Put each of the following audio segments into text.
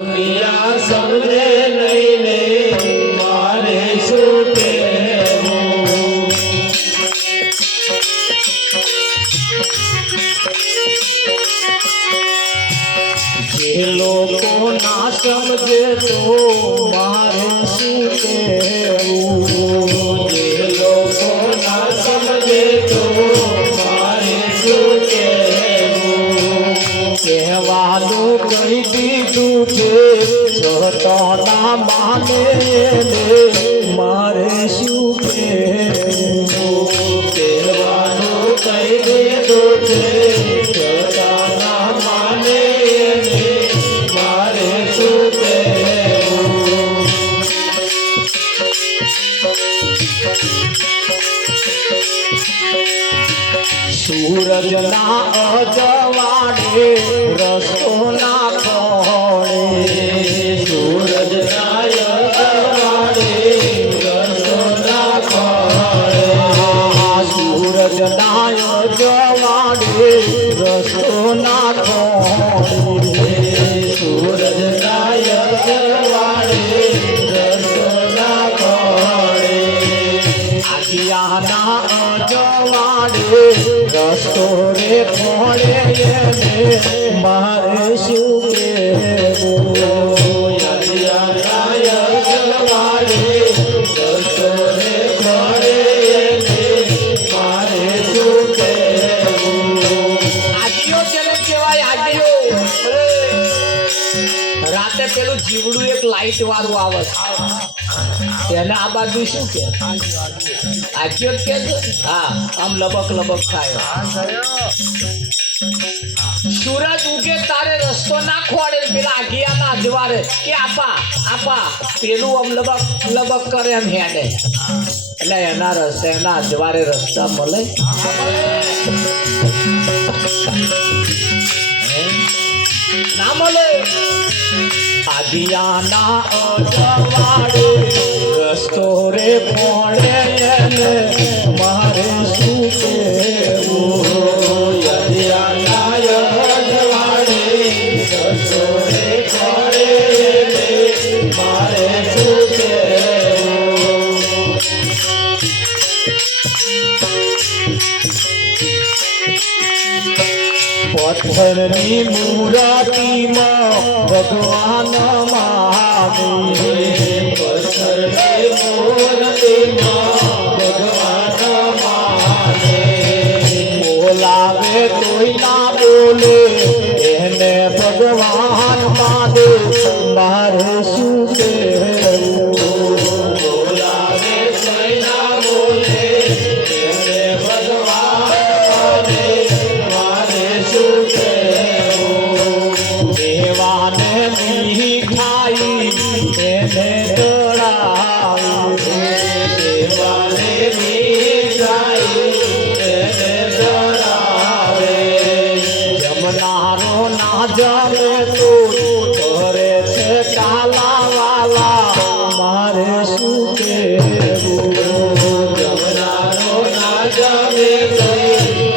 મિયા સમજે નહીં ને મારે શું કહેવું? જે લોકો ના સમજે તો મારે શું કહેવું? જે લોકો ના સમજે તો મારે શું કહેવું? કહેવાનું કહી દીધું છે છતાં ના માને મારે શું કહેવું? કહેવાનું કહી દીધું છે છતાં ના માને મારે શું કહેવું? સૂરજ ના અજવાળે રસ્તો ના પડે, સૂરજ ના અજવાળે રસ્તો ના પડે, સૂરજ ના અજવાળે રસ્તો ના પડે, સૂરજ ના અજવાળે રસ્તો ના પડે, આખિયાના અજવાળે રસ્તો રે ખોળે મારે શું કહેવું? આખિયાના અજવાળે રસ્તો રે ખોળે મારે શું કહેવું? આજીઓ જેને કહેવાય આજીઓ. રાતે પેલું જીવડું એક લાઈટ વાળું આવે છે એને આ બાજુ શું કે આજીઓ જ કે છે. હા, આમ લબક લબક થાય. સૂરજ ઉગે તારે રસ્તો ના ખોડે પેલા આગિયાના અજવાળે કે આપા આપા પેલું આમ લબક લબક કરે એમ હેડે એટલે એના રસ્તે એના અજવાળે રસ્તા મળે ના મળે. આદિયાના અજવાળે રસ્તો રે ખોળે મારે શું કહેવું? આદિયાના અજવાળે રસ્તો રે ખોળે મારે શું કહેવું? પથ્થરની મૂર્તિમાં ભગવાન માને, પથ્થરની મૂર્તિમાં ભગવાન માને, બોલાવે તોય ના બોલે એને ભગવાન માને મારે શું કહેવું? બોલાવે તોય ના બોલે એને ભગવાન માને મારે શું કહેવું? દેવાને મીઠાઈ એને દળાવી, દેવાને મીઠાઈ એને દળાવે, જમનારો ના જમે તો કરે છે કાલા વાલા મારે શું કહેવું? જમનારો ના જમે તો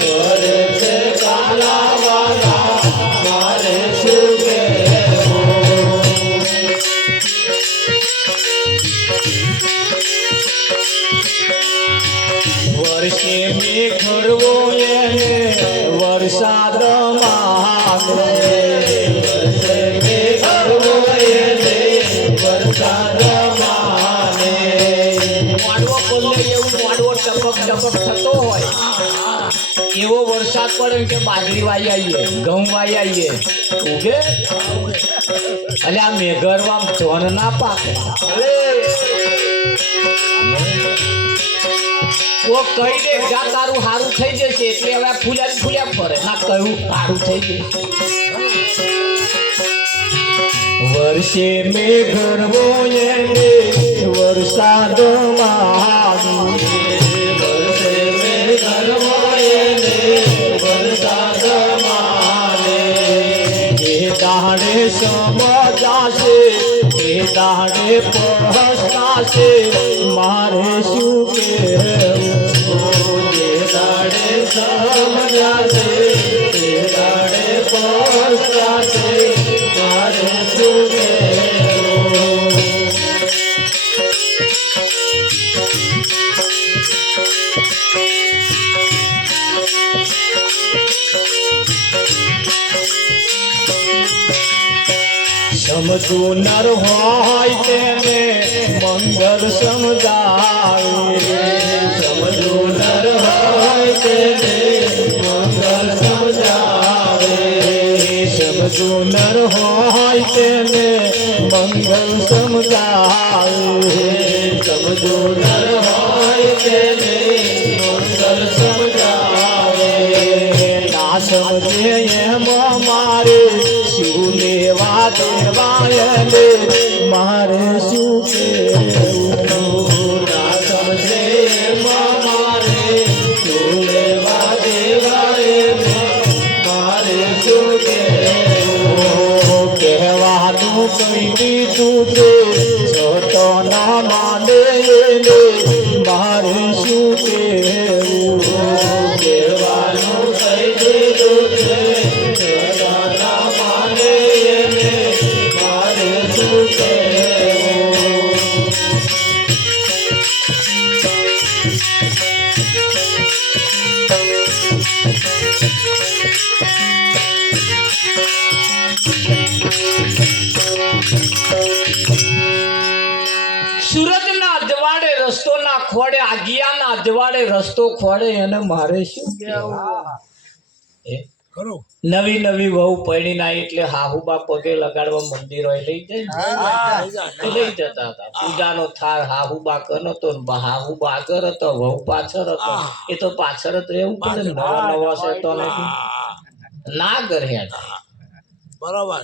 કરે છે કાલા વાલા મારે શું કહેવું? વર્ષે મેઘરવો એને વરસાદ માગે, વર્ષે મેઘરવો એને વરસાદ માગે, વાડવો બોલે એવું વાડવો ટપક ટપક થતો હોય એવો વરસાદ પડે કે બાજરી વાઈ આવીએ ઘઉં વાઈ આવીએ ઉગે એટલે આ મેઘરવામ ધન ના પાકે. ઓ કહી દે જા તારું સારું થઈ જશે એટલે હવે ફૂલ્યા ફૂલ્યા ફરે ના કહ્યું સારું થઈ જશે. વર્ષે મેઘરવો એને વરસાદ માગે, વર્ષે મેઘરવો એને વરસાદ માગે, એ દાડે સમજાશે એ દાડે પહોંચશે મારે શું કહેવું? જે દાડે સમજાશે એ દાડે પહોંચશે મારે શું કહેવું? સમજુ નર હોય તેને મંગળ સમજાવે સમજુ નર હોય તેને મંગળ સમજાવે સમજુ નર હોય તેને મંગળ સમજાવે સમજુ નર હોય તેને મંગળ સમજાવે ના સમજે એમ મારે શું લેવા દેવાય લે મારે શું કેવું ના સમજે એમ મારે શું લેવા દેવાય લે મારે શું કેવું કહેવાનું કઈ દીધું તે છતો ના માને લે મારે શું કેવું કહેવાનું કઈ દીધું તે છતો ના માને લે મારે શું કેવું સુરતના અજવાળે રસ્તો ના ખોડે આગિયાના અજવાળે રસ્તો ખોડે એને મારે શું કહેવું એ ખરું નવી નવી વહુ પૈણી ના એટલે હાહુબા પગે લગાડવા મંદિરો લઈ જાય ને લઈ જતા હતા પૂજાનો થાળ હાહુબા કનો તો હાહુબા આગળ હતો વહુ પાછળ હતો એ તો પાછળ જ રહેવું પડે ને નવા નવા છે તો ના કરે બરાબર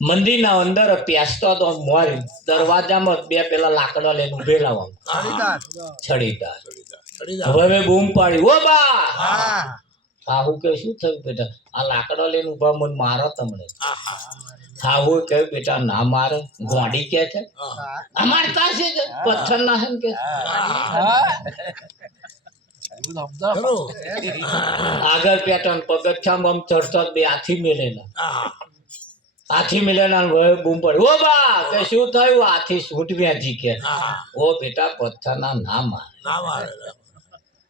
મંદિરના અંદર પ્યાસતો તો મોરી દરવાજામાં બે પેલા લાકડા લઈને ઉભેલા છડીદાર હવે બૂમ પાડી ઓ બા હાહુ કે શું થયું બેટા આ લાકડા લઈને ઉભા મને મારો તમને હાહુ કહ્યું બેટા ના મારે ગોડી કે છે અમારે પાસે છે પથ્થર ના હે કે ખરું આગળ પેટર્ન પગથિયામાં આમ ચડતો બે હાથી મેલેલા હાથી મિલેના બૂમ પડી ઓ બા કે શું થયું હાથી સૂટ વ્યાજી કે ઓ બેટા પથ્થરના ના માર ના મારે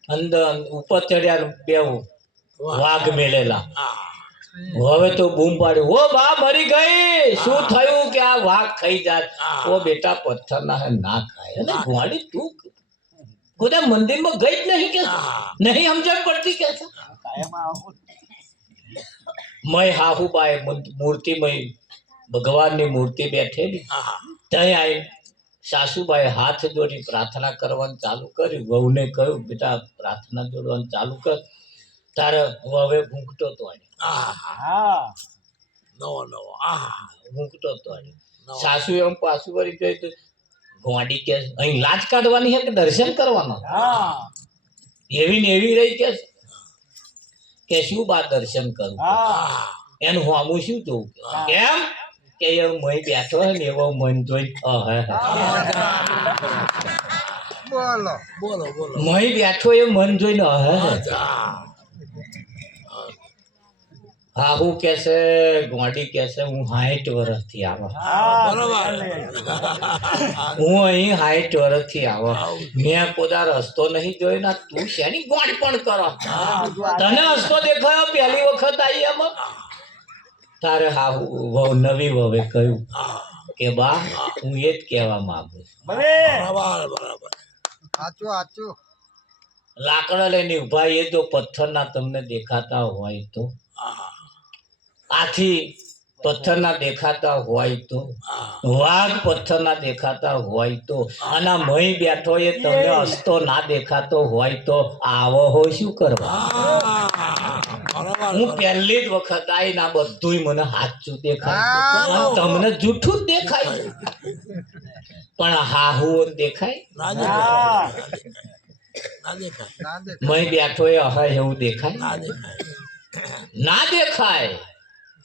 અંદર ઉપર ચડ્યા બે વાઘ મેલેલા હવે તો બૂમ પાડી ઓ બા મરી ગઈ શું થયું કે આ વાઘ ખાઈ જાય ઓ બેટા પથ્થરના હે ના ખાય અને ગોળી તું ખુદા મંદિરમાં ગઈ જ નહીં કે નહીં સમજણ પડતી કે મય હાહુબાએ મૂર્તિમય ભગવાનની મૂર્તિ બેઠેલી ત્યાં આવી સાસુબાએ હાથ જોડી પ્રાર્થના કરવાનું ચાલુ કર્યું વહુને કહ્યું બેટા પ્રાર્થના જોડવાનું ચાલુ કર તારે હવે ભૂંકતો તો નવો નવો ભૂંકતો તો સાસુ એમ પાછું વળી ગઈ તો ગોડી કે અહીં લાજ કાઢવાની છે કે દર્શન કરવાના એવી ને એવી રહી કે શું બા દર્શન કરું એનું હું શું જોઉં કેમ કે એ મય બેઠો હોય ને એવો મન જોઈ બોલો બોલો બોલો મય બેઠો એ મન જોઈને હાહુ કે છે ગોડી કે છે હું 60 વર્ષથી આવો બરાબર હું અહીં 60 વર્ષથી આવો મેં કોદા રસ્તો નહીં જોયો ને તું શેની ગોટ પણ કરો તને રસ્તો દેખાયો પહેલી વખત આવી એમાં તારે હાહુ વહુ નવી વહુએ કહ્યું કે બા હું એ જ કહેવા માંગુ છું બરાબર બરાબર સાચું સાચું લાકડા લઈને ઉભા એ જો પથ્થરના તમને દેખાતા હોય તો આથી પથ્થરના દેખાતા હોય તો વાઘ પથ્થરના દેખાતા હોય તો અને મહી બેઠો એ તમને હસતો ના દેખાતો હોય તો આવો હોય શું કરવા હું પહેલી જ વખત આવી ના બધું મને સાચું દેખાય તમને જૂઠું જ દેખાય પણ હાહુ દેખાય ના દેખાય ના દેખાય ના દે મહી બેઠો એ હવે એવું દેખાય ના દેખાય ના દેખાય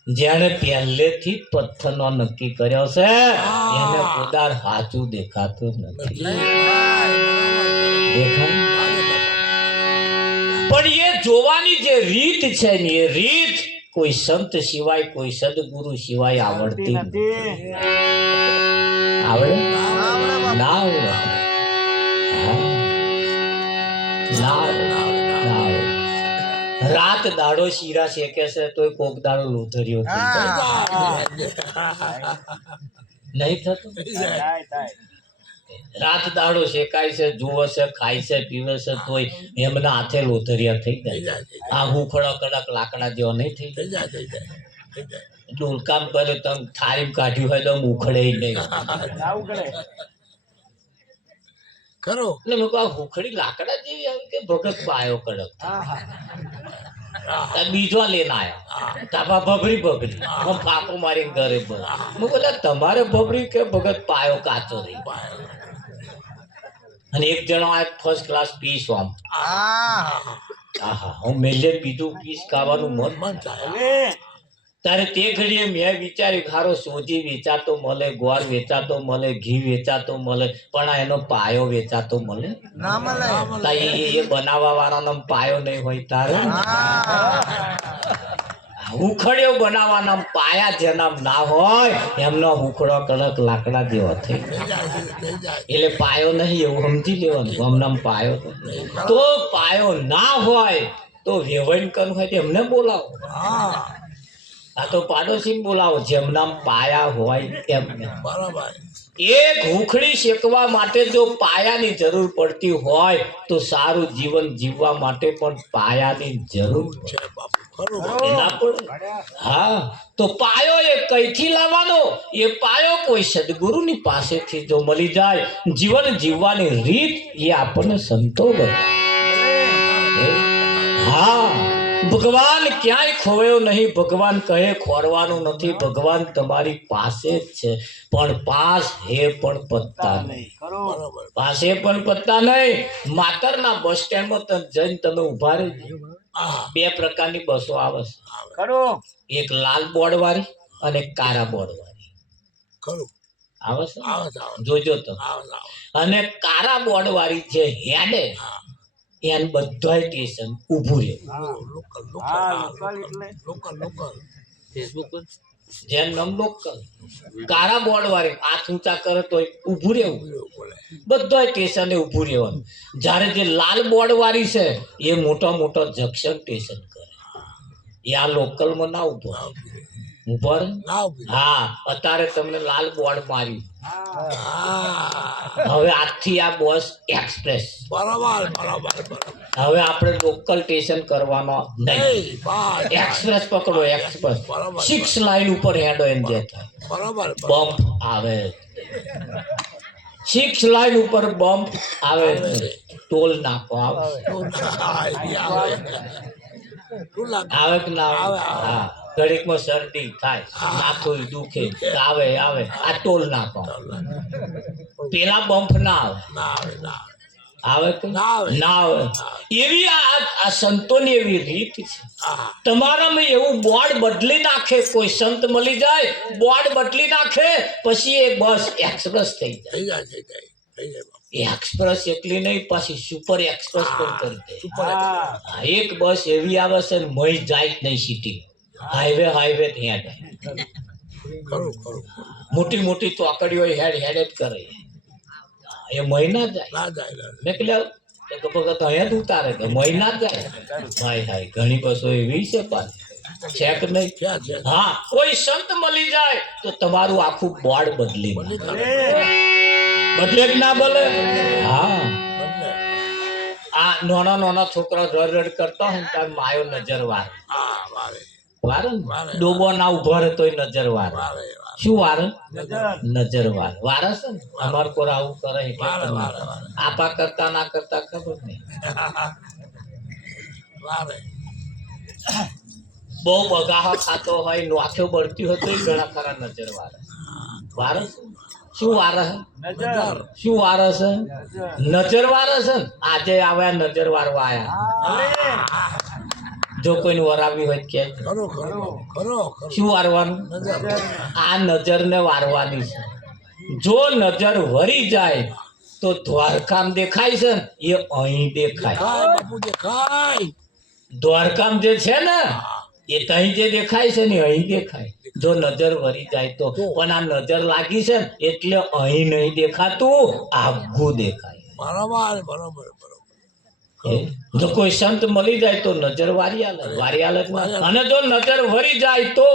જેને પહેલેથી પથ્થરનો નક્કી કર્યો છે એને પોદાર સાચું દેખાતું નથી દેખાય પણ એ જોવાની જે રીત છે ને એ રીત કોઈ સંત સિવાય કોઈ સદગુરુ સિવાય આવડતી નથી આવડે ના આવડે હા. ના આવડે. ના આવડે. રાત દાડો શીરા શેકે છે તોય કોક દાડો લોધરીઓ થઈ જાય. નહીં થતું? રાત દાડો શેકાય છે, જુએ છે, ખાય છે, પીવે છે, તોય એમના હાથે લોધરિયા થઈ જાય. આ હુખડા કડક લાકડા જેવા નહીં થઈ જાય. ડોલકામ કરે તમે થાળી કાઢ્યું હોય તો ઉખડે નહીં. ખરો એટલે મેં કહું આ હુખડી લાકડા જેવી આવી કે ભગત પાયો કડક. બીજો લઈને આવ્યા તાપા ભભરી હું ફાંકો મારી ઘરે હું બોલે તમારે ભભરી કે ભગત પાયો કાચો રહી. અને એક જણો આ ફર્સ્ટ ક્લાસ પીસ આમ આહા હું મેલે બીજું પીસ ખાવાનું મન થાય. ત્યારે તે ઘડીએ મેં વિચાર્યું ખારો સોજી વેચાતો મળે, ગોળ વેચાતો મળે, ઘી વેચાતો મળે, પણ આ એનો પાયો વેચાતો મળે એ બનાવવા વાળાનો પાયો નહીં હોય. તારે ઉખડ્યો બનાવવાના પાયા જેના ના હોય એમનો ઉખડો કડક લાકડા જેવો થઈ એટલે પાયો નહીં એવું સમજી લેવાનું. હમણાં પાયો તો પાયો ના હોય તો વેવણ કરવું હોય તો એમને બોલાવો. આ તો પાડોશી બોલાવો જેમના પાયા હોય એમને. બરાબર એક હુખડી શેકવા માટે જો પાયાની જરૂર પડતી હોય તો સારું જીવન જીવવા માટે પણ પાયાની જરૂર છે. એના પણ હા તો પાયો એ કઈથી લાવવાનો? એ પાયો કોઈ સદગુરુની પાસેથી જો મળી જાય જીવન જીવવાની રીત એ આપણને સંતો બતાવે. હા ભગવાન ક્યાંય ખોવાયો નહીં. ભગવાન કહે ખોરવાનું નથી. ભગવાન તમારી પાસે જ છે પણ પાસ હે પણ પત્તા નહીં. પાસે પણ પત્તા નહીં. માતરના બસ સ્ટેન્ડમાં તમે જઈને તમે ઉભા રહેજો. બે પ્રકારની બસો આવે છે, એક લાલ બોર્ડ વાળી અને એક કાળા બોર્ડ વાળી આવે છે. જોજો તમે. અને કાળા બોર્ડ વાળી જે હેડે એને બધા સ્ટેશન ઊભું રહે. જેમ નામ લોકલ. કાળા બોર્ડ વાળી હાથ ઊંચા કરે તો ઊભું રહેવું. બધા સ્ટેશને ઊભું રહેવાનું. જ્યારે જે લાલ બોર્ડ વાળી છે એ મોટા મોટા જંક્શન સ્ટેશન કરે. એ આ લોકલમાં ના ઊભો ઊભો રહે. હા અત્યારે તમને લાલ બોર્ડ માર્યું. હવે આજથી આ બસ એક્સપ્રેસ. હવે આપણે લોકલ સ્ટેશન કરવાનો નહીં. એક્સપ્રેસ પકડો. એક્સપ્રેસ 6 લાઈન ઉપર હેડો એમ જે થાય બમ્પ આવે. 6 લાઈન ઉપર બમ્પ આવે. ટોલ નાકો આવે કે ના આવે? હા ઘડીકમાં શરદી થાય, માથું દુખે, આવે આ ટોલ નાકો. પેલા બમ્પ ના આવે. આવે કે ના આવે? એવી આ સંતોની એવી રીત છે. તમારામાં એવું બોર્ડ બદલી નાખે. કોઈ સંત મળી જાય બોર્ડ બદલી નાખે પછી એ બસ એક્સપ્રેસ થઈ જાય. એક્સપ્રેસ એટલી નહીં પાછી સુપર એક્સપ્રેસ પણ કરી દે. એક બસ એવી આવે છે ને મય જાય જ નહીં સિટી. હાઈવે હેડ મોટી મોટી ચોકડીઓ હેડ જ કરે. એ મહિના જાય. મેં કહ્યું ભગત અહીંયા જ ઉતારે કે મહિના જ જાય. હાય ઘણી બસો એવી છે પાછી છે કે નહીં? હા કોઈ સંત મળી જાય તો તમારું આખું બોર્ડ બદલી બદલે કે ના બોલે? હા આ નાના છોકરા રડ કરતા હોય ને ત્યારે માયો નજર વારે ને ડોબો ના ઉભો રહે તોય નજર વારે. શું વારે? નજર વારે. વારે છે ને અમાર કોર આવું કરે એટલે આપા કરતા ના કરતા ખબર નહીં. બહુ બગાહા ખાતો હોય નોખ્યો બળતી હોય તો ઘણા ખરા નજર વારે. વારે શું વારે? શું વારે છે? નજર વારે છે ને. આજે આવ્યા નજર વારવા આયા. જો કોઈને વરાવી હોય કે શું વારવાનું? આ નજર ને વારવાની છે. જો નજર વરી જાય તો દ્વારકામ દેખાય છે ને એ અહીં દેખાય. દ્વારકામ જે છે ને એ તહીં જે દેખાય છે ને અહીં દેખાય. જો નજર વરી જાય તો. પણ આ નજર લાગી છે ને એટલે અહીં નહીં દેખાતું, આગું દેખાય. બરાબર જો કોઈ સંત મળી જાય તો નજર વારી આલે જ ના. અને જો નજર વરી જાય તો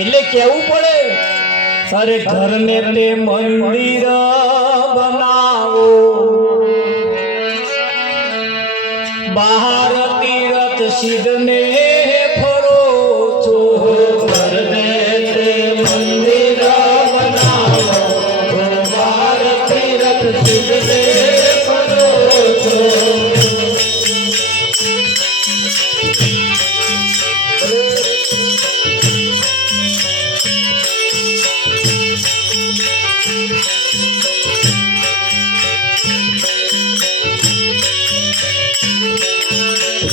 એટલે કેવું પડે, અરે ઘરને તે મંદિર બનાવો, બહાર તીરથ સિદ્ધને ફરો છો. ઘરને તે મંદિર બનાવો, બહાર તીરથ સિદ્ધને ફરો છો.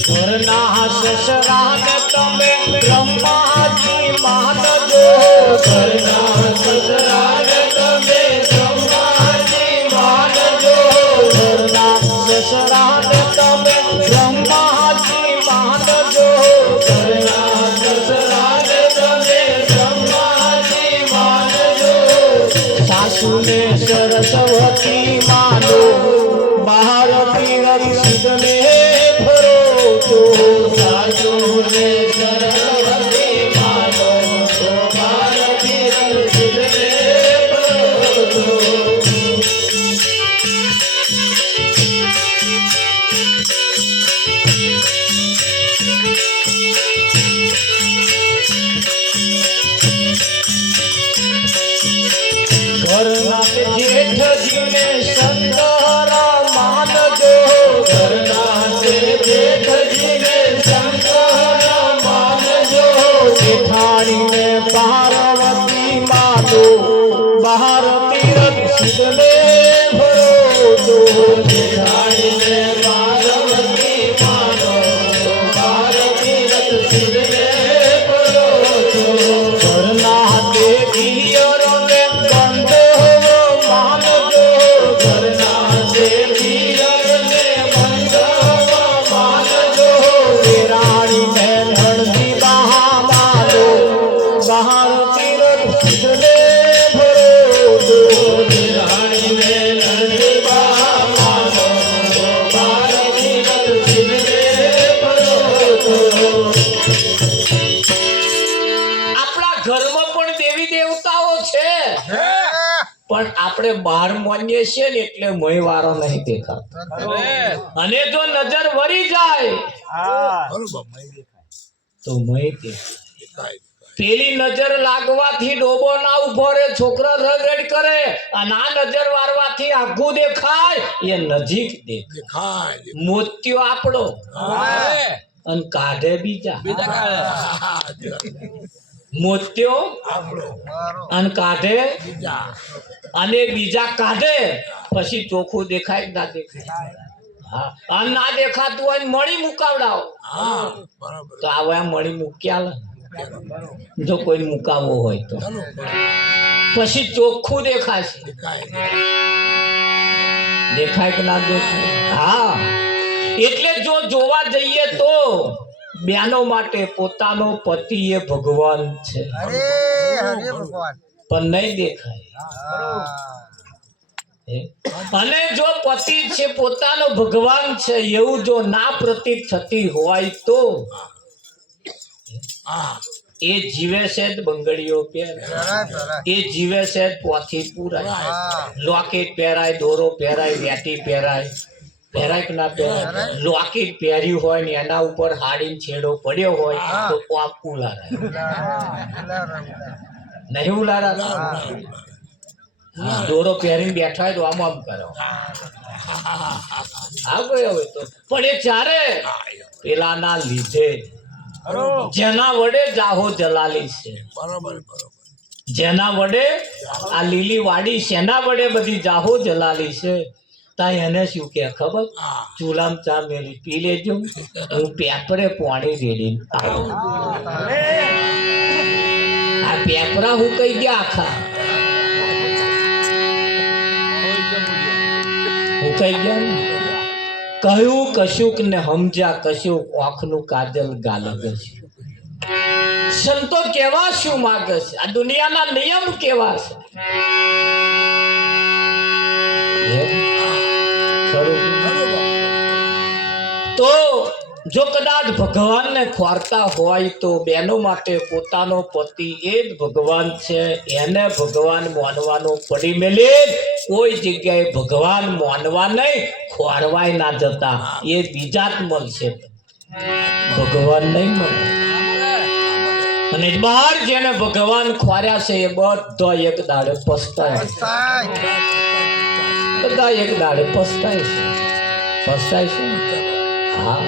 ઘરના સસરાને તમે બ્રહ્માજી માનજો, ઘરના સસરાને તમે બ્રહ્માજી માનજો, ઘરના સસરાને તમે બ્રહ્માજી માનજો, ઘરના સસરાને તમે બ્રહ્માજી માનજો. સાસુને સરસ્વતી માનો, બહાર તીરથ સિદ્ધને ફરો છો. સાસુને સરસ્વતી માનો, બહાર તીરથ સિદ્ધને ફરો છો. ઘરના જેઠજીને શંકર માનજો, ઘરના જેઠજીને શંકર માનજો, જેઠાણીને પાર્વતી માનો, બહાર તીરથ સિદ્ધને ફરો છો. જેઠાણીને પાર્વતી માનો, બહાર તીરથ સિદ્ધને ફરો છો. ઘરના દેવીયરોને બંધો માનજો, ઘરના દેવીયરોને બંધો માનજો, દેરાણીને નણંદી બા માનો, બહાર તીરથ સિદ્ધને ફરો છો. દેરાણીને નણંદી બા માનો, બહાર તીરથ સિદ્ધને ફરો છો. આપણા ઘરમાં પણ દેવી દેવતાઓ છે, પણ આપણે બહાર માનીએ છીએ ને એટલે મય વારો નહીં દેખાતો. અને જો નજર વરી જાય બરોબર મય દેખાય. તો મય દેખાય. દેખાય. પેલી નજર લાગવાથી ડોબો ના ઉભો રે, છોકરો રગડ કરે, અને આ નજર વારવાથી આઘું દેખાય, એ નજીક દેખાય. દેખાય. મોતિયો આપણો અને કાઢે બીજા. હા, મોતિયો આપણો અને કાઢે બીજા. અને બીજા કાઢે, પછી ચોખ્ખું દેખાય કે ના દેખાય? હા. અને ના દેખાતું હોય ને મણી મુકાવડાવો હા, બરાબર. તો આ વયા મણી મૂક્યા જો કોઈ મુકાવવો હોય તો પછી ચોખ્ખું દેખાશે. દેખાય. દેખાય કે ના દેખાય? હા. એટલે જો જોવા જઈએ તો બેનો માટે પોતાનો પતિ એ ભગવાન છે, પણ નહીં દેખાય. અને જો પતિ છે પોતાનો ભગવાન છે એવું જો ના પ્રતીત થતી હોય તો હા, એ જીવે છે જ બંગડીઓ પહેરે, એ જીવે છે જ પોથી પૂરાય, લોકેટ પહેરાય, દોરો પહેરાય, વેટી પહેરાય, પહેરાય કે ના પહેરાય? લોકેટ પહેર્યું હોય ને એના ઉપર હાડીનો છેડો પડ્યો હોય તો આપ ઉલારાય નહીં? ઉલારા. દોરો પહેરીને બેઠા હોય તો આમ આમ કરો. હા ભાઈ, હવે તો પણ એ ચારે પેલાના લીધે, જેના વડે જાહો જલાલી છે, બરોબર બરોબર. જેના વડે આ લીલી વાડી શેના વડે બધી જાહો જલાલી છે. તા એને શું કે ખબર? ચૂલામ ચા મેલી પી લેજો, હું પેપરે પાણી રેડીને આવું. આ પેપરા હું કઈ ગયા આખા હું કઈ ગયા ને? કહ્યું કશુંક ને સમજ્યા કશુંક, આંખનું કાજલ ગાલગ છે. સંતો કેવા શું માગે છે? આ દુનિયાના નિયમ કેવા છે? જો કદાચ ભગવાનને ખોરતા હોય તો બહેનો માટે પોતાનો પતિ એ જ ભગવાન છે, એને ભગવાન માનવાનો પડી મેલે. કોઈ જગ્યાએ ભગવાન માનવા નહીં, ખોરવાય ના જતા, એ બીજા જ મળશે, ભગવાન નહીં મળે. અને બહાર જેને ભગવાન ખોર્યા છે એ બધા એક દાડે પસ્તાય, બધા એક દાડે પસ્તાય છે, પસ્તાય છે. હા,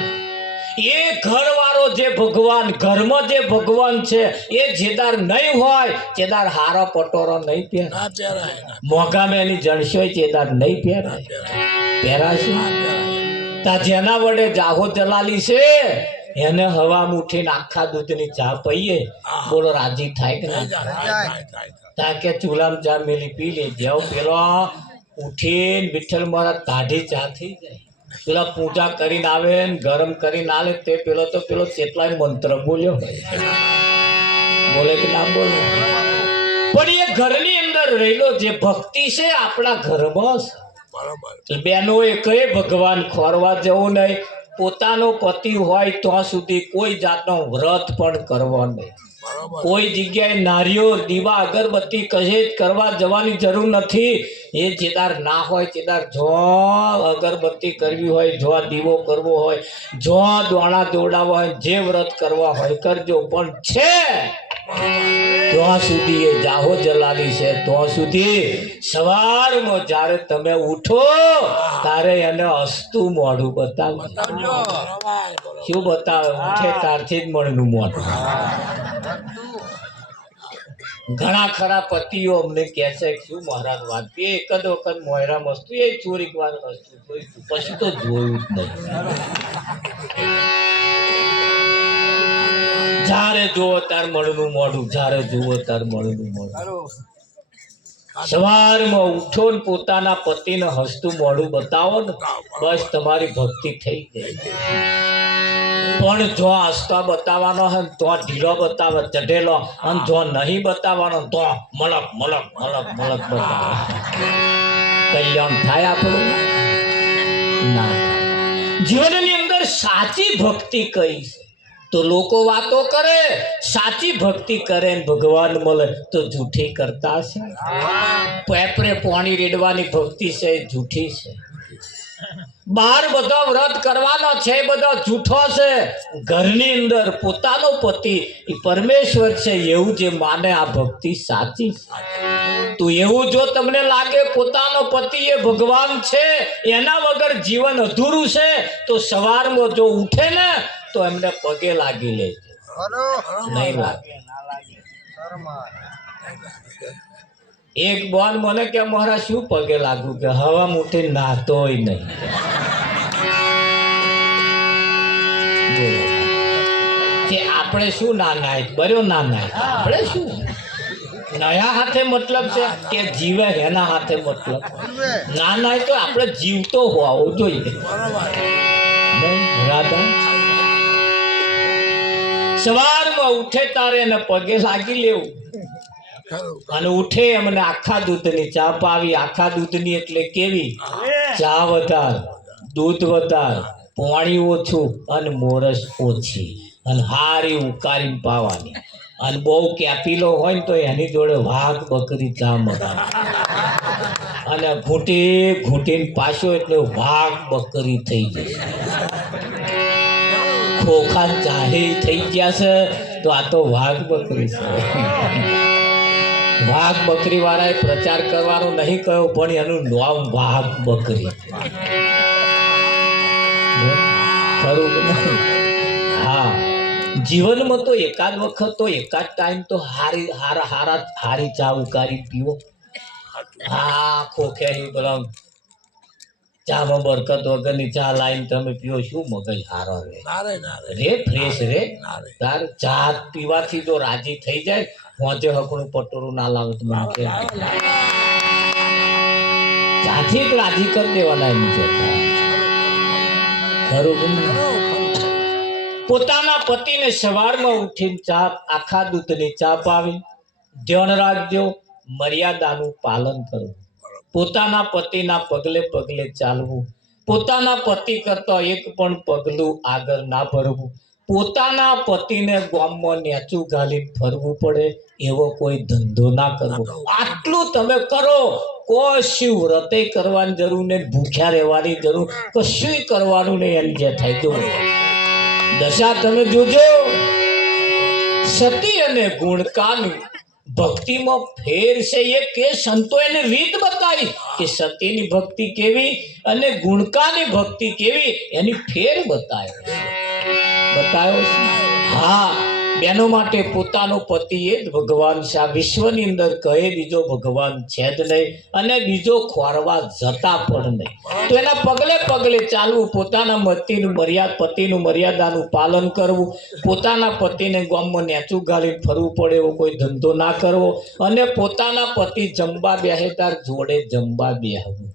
એ ઘરવાળો જે ભગવાન, ઘરમાં જે ભગવાન છે એ જેદાર નહીં હોય, જેદાર હારો પટોરો નહીં પહેરે, ના પહેરાય, ના મોંઘામાં એની જણસો જેદાર નહીં પહેરાય, પહેરાશે. તા જેના વડે જાહો જલાલી છે એને હવામાં ઉઠીને આખા દૂધની ચા પીએ, બોલો રાજી થાય કે ના થાય? તા કે ચૂલામાં ચા મેલી પી લે, જેવો પેલો ઉઠીને વિઠ્ઠલ મહારાજ કાઢી ચા થઈ જાય, પેલા પૂજા કરીને આવે ને ગરમ કરીને આવે તે પેલો તો પેલો કેટલાય મંત્ર બોલ્યો બોલે કે ના બોલે. પણ એ ઘરની અંદર રહેલો જે ભક્તિ છે આપણા ઘરમાં છે. બરોબર. બેનો એ કઈ ભગવાન ખોરવા જવું નહીં, પોતાનો પતિ હોય ત્યાં સુધી કોઈ જાતનો વ્રત પણ કરવો નહીં. બરોબર. કોઈ જગ્યાએ નારીઓ દીવા અગરબત્તી કશે જ કરવા જવાની જરૂર નથી. એ જેદાર ના હોય તેદાર જો અગરબત્તી કરવી હોય, જો દીવો કરવો હોય, જો દોણા દોડાવવા હોય, જે વ્રત કરવા હોય કરજો. પણ છે ત્યાં સુધી એ જાહો જલાલી છે, ત્યાં સુધી સવારમાં જ્યારે તમે ઉઠો તારે એને હસતું મોઢું બતાવજો. શું બતાવે? ઉઠે ત્યારથી જ મળનું મોઢું. ઘણા ખરા પતિઓ અમને કહે છે કે શું મહારાજ વાત, એ એક જ વખત મોયરા મસ્તું, એ ચોરીક વાર મસ્તું જોયું, પછી તો જોયું જ નહીં. જ્યારે જુઓ તાર મળનું મોઢું, જ્યારે જુઓ તાર મળનું મોઢું. સવારમાં ઉઠો ને પોતાના પતિને હસતું મોઢું બતાવો ને, બસ તમારી ભક્તિ થઈ જાય. પણ જો હસતા બતાવવાનો હોય તો ઢીલો બતાવે, ચઢેલો, અને જો નહીં બતાવવાનો તો મલક મલક મલક મલક બતાવે. કલ્યાણ થાય આપણું? ના. જીવનની અંદર સાચી ભક્તિ કઈ છે તો લોકો વાતો કરે, સાચી ભક્તિ કરે ને ભગવાન મળે તો જૂઠી કરતા છે. પેપરે પાણી રેડવાની ભક્તિ છે એ જૂઠી છે. બહાર બધો વ્રત કરવાનો છે એ બધો જૂઠો છે. ઘરની અંદર પોતાનો પતિ એ પરમેશ્વર છે એવું જે માને આ ભક્તિ સાચી છે. તો એવું જો તમને લાગે પોતાનો પતિ એ ભગવાન છે, એના વગર જીવન અધૂરું છે, તો સવારમાં જો ઉઠે ને તો એમને પગે લાગી લેજો. નહીં લાગે. એક બોન મને કે મહારાજ શું પગે લાગુ? કે હવા મુઠી નાતોય નહીં. બોલો કે આપણે શું ના નાય? બર્યો ના નાય. આપણે શું નયા હાથે મતલબ છે કે જીવે એના હાથે મતલબ? ના નાય તો આપણે જીવતો હોવો જોઈએ. રાધા સવારમાં ઉઠે તારે એને પગે લાગી લેવું, અને ઉઠે એમને આખા દૂધની ચા પાવી. આખા દૂધની એટલે કેવી? ચા વધાર, દૂધ વધાર, પાણી ઓછું અને મોરસ ઓછી, અને હારી ઉકાળી પાવાની. અને બહુ કેપીલો હોય ને તો એની જોડે વાઘ બકરી ચા મગાવે, અને ઘૂંટી ઘૂંટીને પાછો એટલે વાઘ બકરી થઈ જશે. ખોખા ચાહે થઈ ગયા છે તો આ તો વાઘ બકરી છે. વાઘ બકરી વાળાએ પ્રચાર કરવાનો નહીં કહ્યો, પણ એનું નામ વાઘ બકરી. ખરું કે નહીં? હા, જીવનમાં તો એકાદ વખત તો એકાદ ટાઈમ તો હારી ચા ઉકાળી પીવો. હા, ખોખે પેલા ચામાં બરકત વગરની ચા લાઈને તમે પીઓ, શું મગજ હારો રે ફ્રેશ રે. તાર ચા પીવાથી જો રાજી થઈ જાય, હોજે હકડું પટોરું ના લાવે તો માથે ચાથી જ રાજી કરી દેવાના. એમ છે ખરું. પોતાના પતિને સવારમાં ઉઠીને ચા, આખા દૂધની ચા પાવી. ધ્યાન રાખજો, મર્યાદાનું પાલન કરવું. પોતાના પતિના પગલે પગલે ચાલવું. પોતાના પતિ કરતા એક પણ પગલું આગળ ના ભરવું, પોતાના પતિને ગામમાં નેચું ઘાલી ફરવું પડે એવો કોઈ ધંધો ના કરવો. આટલું તમે કરો, કશું વ્રતે કરવાની જરૂર નહીં, ભૂખ્યા રહેવાની જરૂર, કશું કરવાનું નહીં. એની જે થાય જો દશા તમે જોજો. સતી અને ગુણકાની ભક્તિમાં ફેર છે. એ કે સંતો એને રીત બતાવી કે સતીની ભક્તિ કેવી અને ગુણકાની ભક્તિ કેવી, એની ફેર બતાવ્યો. હા, બેનો માટે પોતાનો પતિ એ જ ભગવાન છે. આ વિશ્વની અંદર કહે બીજો ભગવાન છે જ નહીં અને બીજો ખોરવા જતા પણ નહીં. તો એના પગલે પગલે ચાલવું, પોતાના પતિનું મર્યાદાનું પાલન કરવું, પોતાના પતિને ગામમાં નેચું ગાલી ફરવું પડે એવો કોઈ ધંધો ના કરવો અને પોતાના પતિ જમવા બેસે તાર જોડે જમવા બેસવું.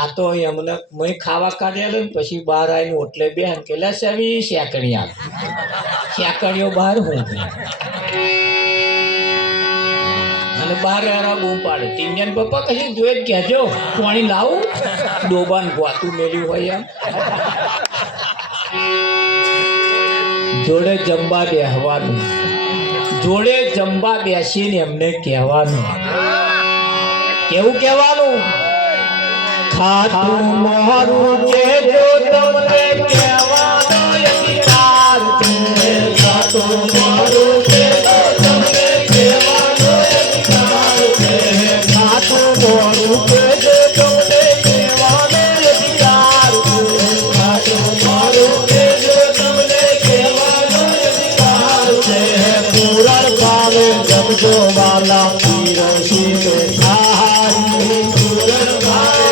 આ તો એમને મેં ખાવા કાઢ્યા ને પછી બહાર આવીને ઓટલે બેન કે લે સેવી શેકણી શેકણીઓ બહાર હું અને બહાર બૂમ પાડે. ટીંગન પપ્પા કશી જોઈ જ કહેજો પાણી લાવું, ડોબાન ગોતું મેલ્યું હોય એમ. જોડે જમવા બેસવાનું, જોડે જમવા બેસીને એમને કહેવાનું. કેવું કહેવાનું? ખાતું મારું કેજો તમને કહેવાનો અધિકાર છે. ખાતું મારું કેજો તમને કહેવાનો અધિકાર છે. ખાતું મારું કેજો તમને કહેવાનો અધિકાર છે. ખાતું મારું કેજો તમને કહેવાનો અધિકાર છે. પૂરણ ભાવે જમજો વાલા પીરસી થાળી. પૂરણ ભાવે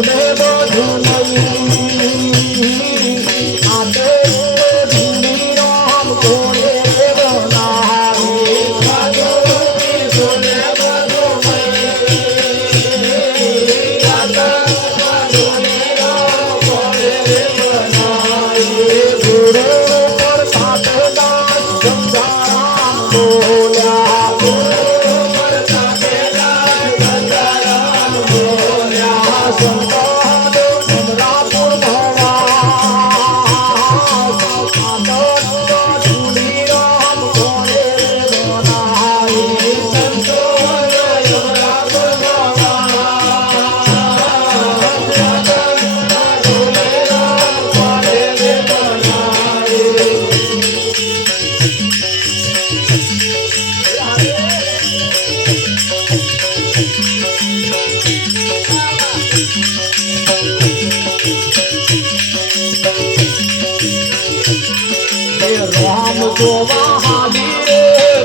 ને બધું નહીં આતે ધૂની રામ કોને બનાવી ગુરુ પર સાથે દાસ ગંગારામ બોલ્યા રામ જોવા હાલી રે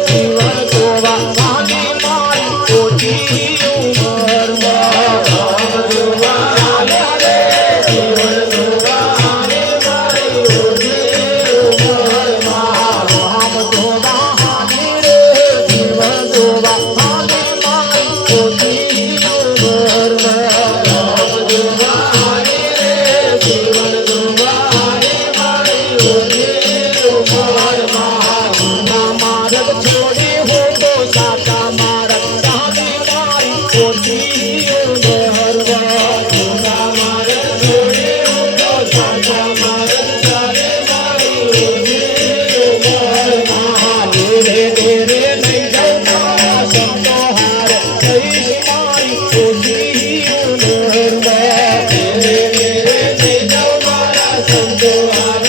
જીવન જોવા હાલી મારી ઓછી ઉંમરમાં રામ જોવા હાલી રે જીવન જોવા હાલી મારી ઓછી ઉંમરમાં રામ જોવા હાલી રે જીવન જોવા હાલી મારી ઓછી ઉંમરમાં રામ જોવા હાલી રે જીવન જોવા હાલી મારી ઓછી મારગ છોડી હો તો સાચા મારગ સામી મારી ઓછી ઉંમરમાં મારગ છોડી હો તો સાચા મારગ સામી મારી ઓછી ઉંમરમાં ધીરે ધીરે નહીં જતા સંતો હાર કઈ મારી ઓછી ઉંમરમાં ધીરે ધીરે નહીં જતા સંતો હાર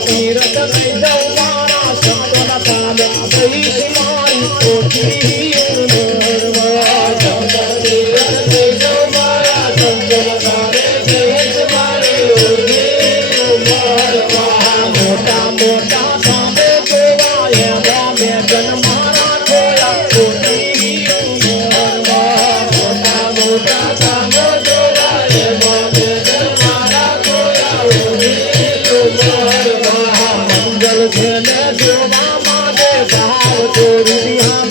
તીરથ નહીં જવાના સંતોના તાલે કઈ મારી ઓછી ઉંમરમાં તીરથ નહીં જવાના સંતોના તાલે કઈ મારી ઓછી ઉંમરમાં મોટા મોટા સામે જોવા એમાં મેં જન્મારા જોયા ઓછી ઉંમરમાં મોટા મોટા સામે જોવા એમાં મેં જન્મારા જોયા ઓછી ઉંમરમાં મંગલ જેને જોવા માંગે ભાવ ચોરી હા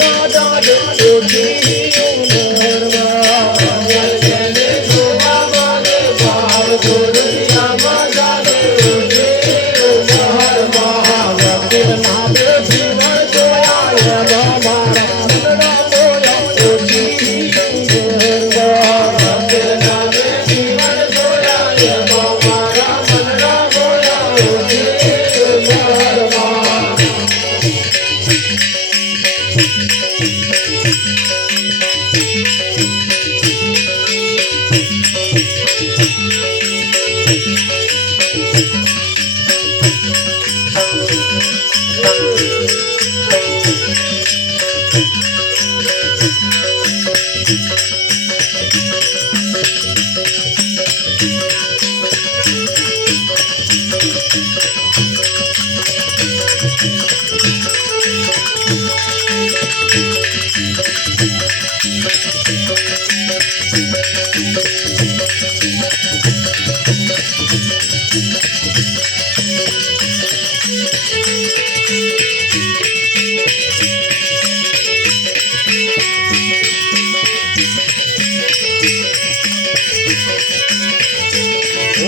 ઓછી ઉંમરમાં મંગલ જેને જોવા માંગે ભાવ ચોરી હા ઓછી ઉંમરમાં વકીલ નામે જીવન જોયા એમાં મારા મનડા બોલા ઓછી ઉંમરમાં વકીલ નામે જીવન જોયા એમાં મારા મનડા બોલા ઓછી ઉંમરમાં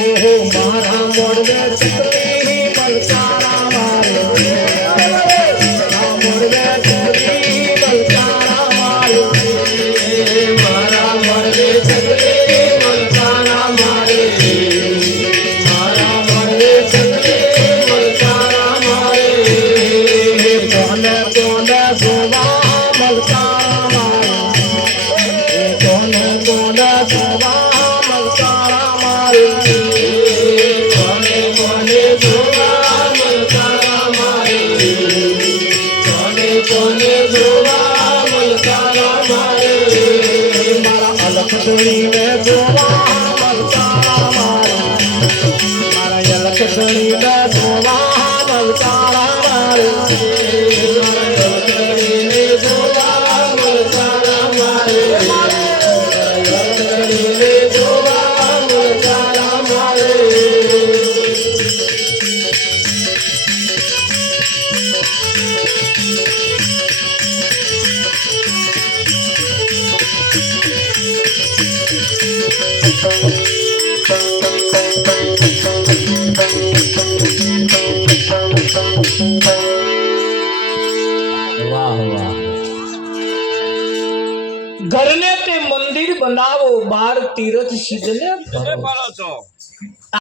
ઓહો મારા મોડવે ચકરી બલકારા મારે મારા મોડવે ચકરી બલકારા મારે મારા મોડવે ચકરી બલકારા મારે મારા મોડવે ચકરી બલકારા મારે કોને કોને જોવા બલકારા મારે કોને કોને જોવા બલકારા મારે કોને કોને જોવા બલકારા મારે કોને કોને જોવા બલકારા મારે મારા અલખ ધણીને જોવા બલકારા મારે મારા અલખ ધણીને જોવા બલકારા મારે મારા અલખ ધણીને જોવા બલકારા મારે વાહ વાહ. ઘરને તે મંદિર બનાવો, બાર તીરથ સિદ્ધને ભરો.